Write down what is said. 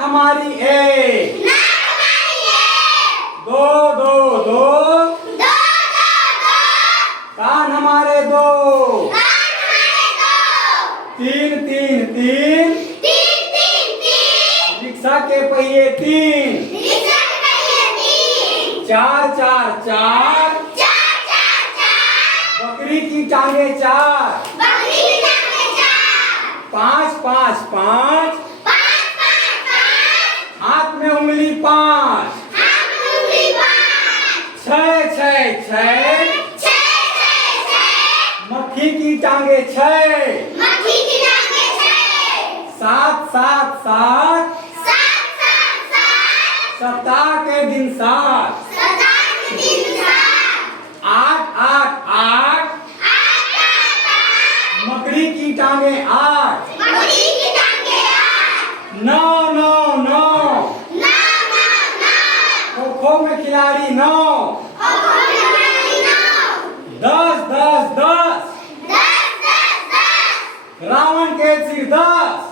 नाक हमारी एक, दो दो दो, कान हमारे दो, तीन तीन तीन, रिक्शा के पहिए तीन, चार चार चार, बकरी की टांगे चार, पाँच पाँच पाँच, हाथ में उंगली पाँच, छह छह छह, मक्खी की टांगे छह, सात सात सात, सप्ताह के दिन सात, आठ आठ आठ, मकड़ी की टांगे आठ, नौ नौ नौ, खो खो में खिलाड़ी नौ, दस दस दस, रावण के सिर 10।